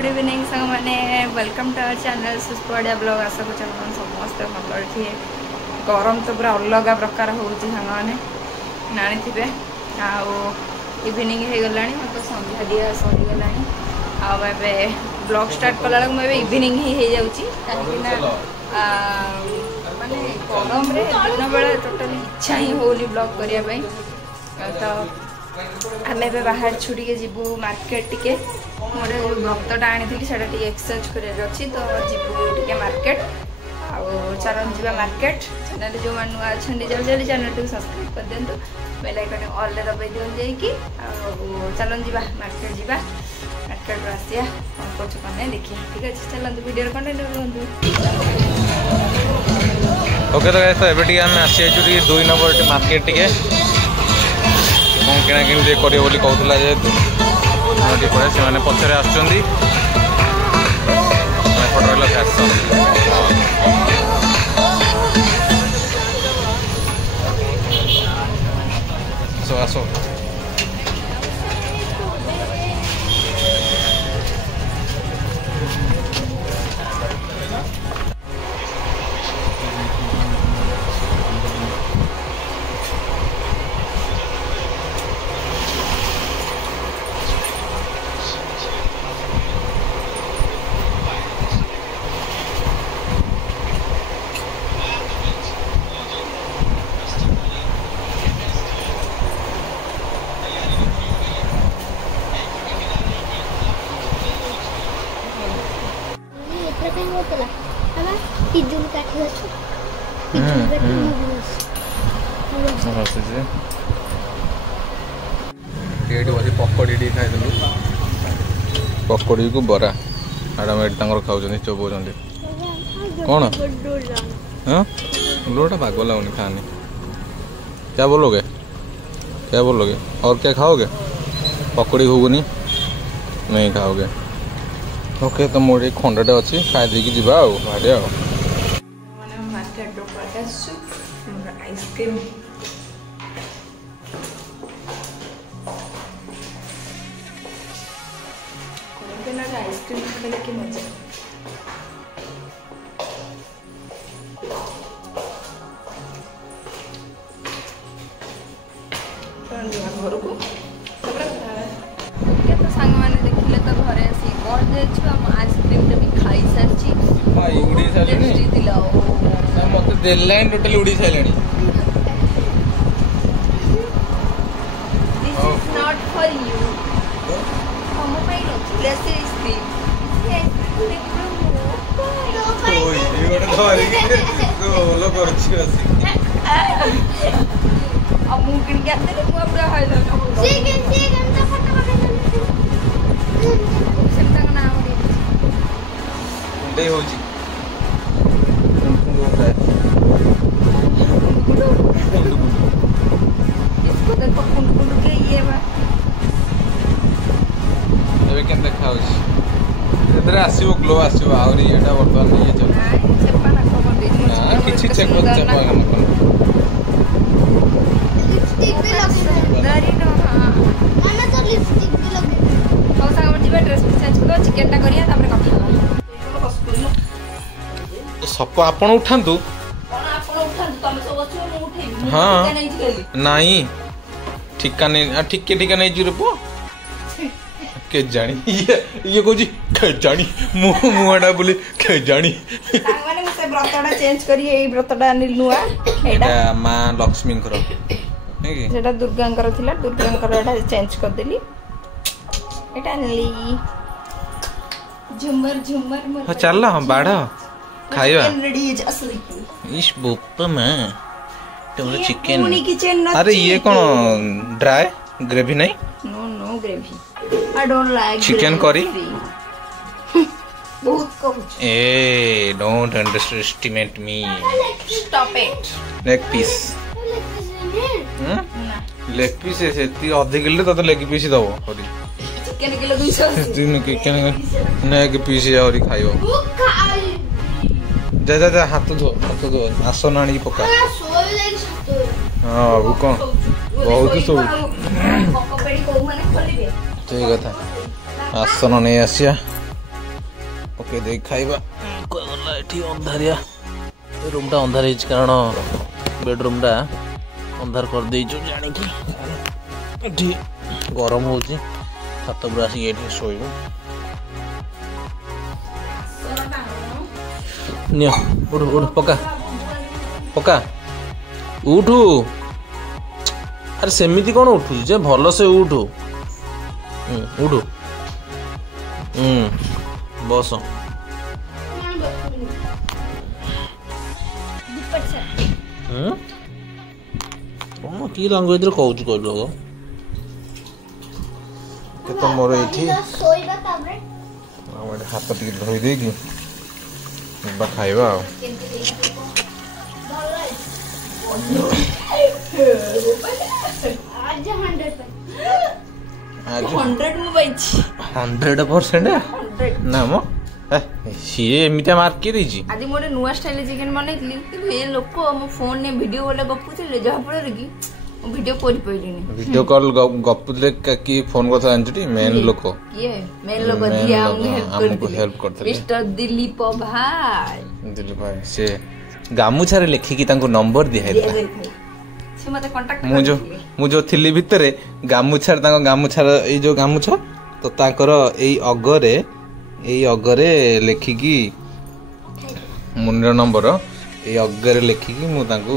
Good evening सांग मैंने welcome to our channel सुस्पड़िया ब्लॉग आशा को समस्त भल थी गरम तो पूरा अलग प्रकार हो सांग मैंने जानी थे इवनिंग हो गला मतलब संध्या दिया सरीगला आए ब्लॉग स्टार्ट कला मुझे इवनिंग ही हो जाऊँगी कहीं माने गरम रे दिन बेला टोटली इच्छा ही होनी ब्लॉग करने तो आम ए बाहर छुट्टी जीवु मार्केट टिके मोर भक्तटा आनी से एक्सचेंज कर तो जीवु टे मार्केट चलन जा मार्केट चैनल जो नुआ अच्छा जल्दी चैनल को सब्सक्राइब कर दिंतु बेल आइकन ऑल रे दबाई दियो जाइकी चलन जा मार्केट जा मार्केट आसिया कौन कुछ कौन देखिए ठीक अच्छे चलते वीडियो कंटिन्यू रुहतु। ओके तो गाइस एबे आम आसी 2 नंबर मार्केट टिके किना कि करें कहला जेहेतु पड़े से पचर आसुँच फैशन सो आसो पकड़ी टी खाई पकड़ी को बरा आडम एट खाऊ चोबाऊँ कौन हाँ लोटा भाग लगनी खाने क्या बोलोगे और क्या खाओगे पकड़ी घुगुनी नहीं खाओगे ओके तो मोर एक खंडाटे अच्छी खाई देकी जी भाड़े आइसक्रीम आइसक्रीम खाने की मजा घर को तो सांग मैंने देखिले तो घरे आसी कौन आइसक्रीम भी खाई सारी मत देलाइन टोटली उड़ी सारे नॉट फॉर यू हम आसो ग्लो आसो आहरी यहाँ बर्तमान ये किसी चेक सब आप उठातु हाँ नाई ठिका नहीं ठिके नहीं जी रूप के जानी ये कहूँ के जानी मुहाटा बोली के जानी व्रतटा चेंज करी ए व्रतटा अनिल नुआ एटा मां लक्ष्मी सेटा दुर्गांकर थिला दुर्गांकर एटा चेंज कर देली एटा अनिली झुमर झुमर हो चल बाढ़ खाइबा रेडी है असली इस बोप में तुम चिकन अरे ये कौन ड्राई ग्रेवी नहीं no gravy I don't like chicken curry बहुत कहूँ ए don't underestimate me stop it leg piece leg piece से अधिक किलो तो लेग पीस दबो करी चिकन किलो 200 दिन चिकन लेग पीस और खाइबो जा जा हाथ धो आसन आनी पका हाँ बाबू कौन बहुत सब ठीक कथा आसन नहीं आसिया पके दे खाइबा कोला एठी अंधारिया रूम टा अंधार हिच कारण बेडरूम टा अंधार कर दे जो जानी कि एठी गरम होची छात पर आसी एठी सोइबो नियो उठ उठ पका पका उठू अरे सेमिति कौन उठू जे भल से उठू उठू बस कौन कि लांगुएज रे कहू कहलो तो मोर एठी हाथ टिके धोई दे कि खाइबा आज 100% ना मो सी एमिता मार्क के देजी आदि मोरे नुवा स्टाइल चिकन बनैतली कि ए लोक मो फोन ने वीडियो वाला गपुथिले जहा पड़े कि वीडियो करि पइलिनी वीडियो कॉल गपुले की फोन करता जानछटी मेन लोक ये मेन लोक दिया हमको हेल्प करते मिस्टर दिलीप भाई से गामुछारे लेखिकी तांको नंबर दिया से मते कांटेक्ट मु जो थिली भितरे गामुछार तांको गामुछार ए जो गामुछा तो तांकर एई अगरे लेखिकी मुनिर नंबर ए अगरे लेखिकी मु तांको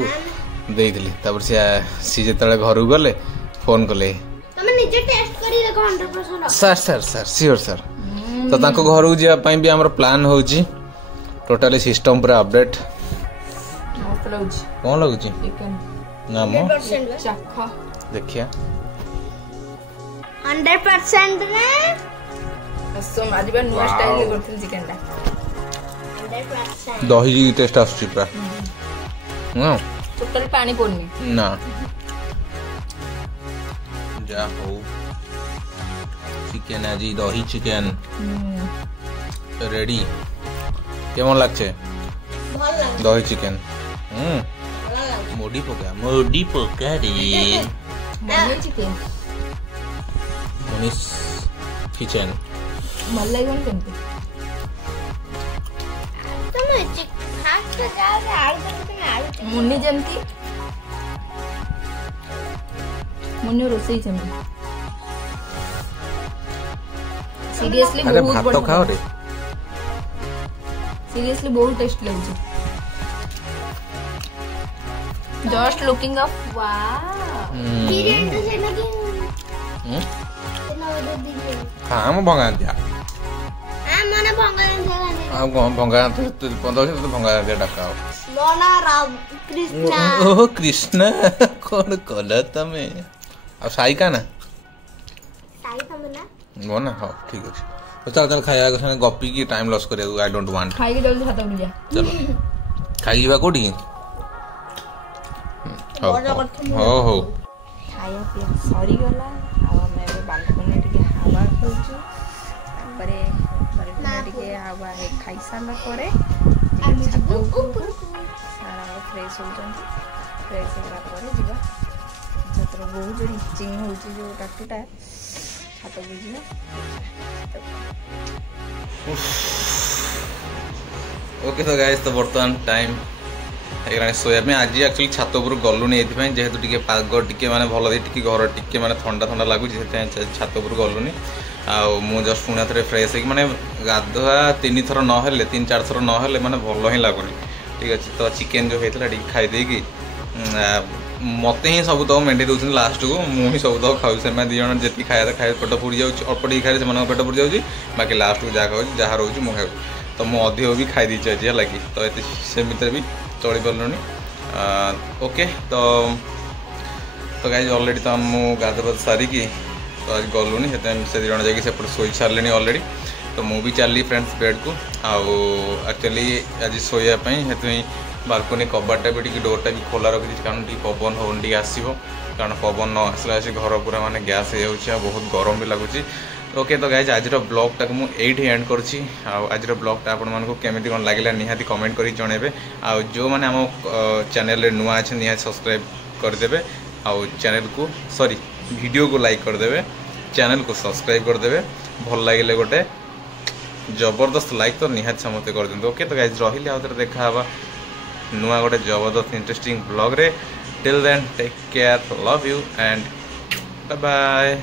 देइदिली तापर सी जेतले घर गले फोन कले तमे निजे टेस्ट करी देखो 100% sir sir sir sure sir तो तांको घर को जिया पई भी हमर प्लान होची टोटली सिस्टम पूरा अपडेट कौन लगुची ना मो चखा देखिया 100% ने सो मादिबा नुवा स्टाइल ले करथिन चिकन टा 100% दही टेस्ट आछी पूरा हां टोटल पानी पड़नी ना जा हो चिकन आज दही चिकन रेडी केमन लागছে ভাল লাগে दही चिकन ভাল লাগে मोडी पोका रे मम्मी चिकन मनीष किचन मलाई कोन केनते तमे फास्ट जाओ रे आलू तमे आलू मुन्नी जमती मुन्नी रोसई जमी सीरियसली अरे बहुत भात तो खाओ रे सीरियसली बहुत टेस्ट लगुଛି just looking up wow biryani से लगी तेना दे दीजिए हां म भंगा दिया आ मने भंगा दे आ भंगा तो 15 तो भंगा दे डकाओ लोना राम कृष्णा ओ कृष्ण कौन कल तमे अब साई का ना साई तमे ना वो ना हाँ ठीक है तो चल खाया को गपी की टाइम लॉस करे आई डोंट वांट खाई के जल्दी खाता उड़ जा चलो खाई बा कोडी हो हो खाया पिया सरी गला आ मैं बालकनी टिके हवा खाउछु तापरे बालकनी टिके हवा हे खाई साला करे छात ऊपर सारा फ्रेश हो जंती फ्रेश होला करे जिबा जतर बहुत जोड़ी चिंग होची जो टाटूटा छात बुझिना ओके तो गाइस तो वर्तमान टाइम सोया में आज एक्चुअली छात उपर गलुनी ये जेहेतु टिके पाग टिके माने भल दे टिके घर टिके माने ठंडा ठंडा लगुच छात उपर गलुनी आ जस्ट पुणी थे फ्रेश हो माने गाधुआ 3 थर नहेले 3-4 थर नहेले माने भल ही लगुनी ठीक अच्छे तो चिकेन जो होता है खाईदे कि मत ही सब तक मेंढे दूसरी लास्ट को मुझे सब तक खाऊ से दिज जी खाया खाए पेट पुरी जाऊँ अल्प टे खाए से पेट पुरी जाऊँगी बाकी लास्ट को जहाँ खाऊँ जहाँ रोचे मुझे खाऊ तो मुझे अधिक भी खाई देची आज है तो से भी चली पार्लुनी ओके तो गाइज ऑलरेडी तो मुझे गाधुआ सारिकी तो आज गलुनी से दिज जाकि सेपटे शोई सारे ऑलरेडी तो मुझे चली फ्रेंड्स बेड को आउ एक्चुअली आज शोयापी से बालकनी कबाटा भी टी डोरटा भी खोला रखी कारण टी पवन हवन टी आसो कारण पवन न आसला घर पूरा माने गैस हो बहुत गरम भी लगुच ओके तो गाइज आज ब्लॉगटा को मुझे एंड करुँची आज ब्लॉगटा आपको केमी कौन लगे निहाती कमेंट कर जनइबे आ जो मैंने आम चैनल नुआ अच्छे निहाती सब्सक्राइब करदे आउ चैनल को सॉरी वीडियो को लाइक करदे चैनल को सब्सक्राइब करदे भल लगे गोटे जबरदस्त लाइक तो निहात समस्ते कर दिंतु। ओके तो गाइज रही आउ थे देखा नुआ गोटे जबरदस्त इंटरेस्टिंग ब्लॉग रे। Till then take care, love you and bye bye.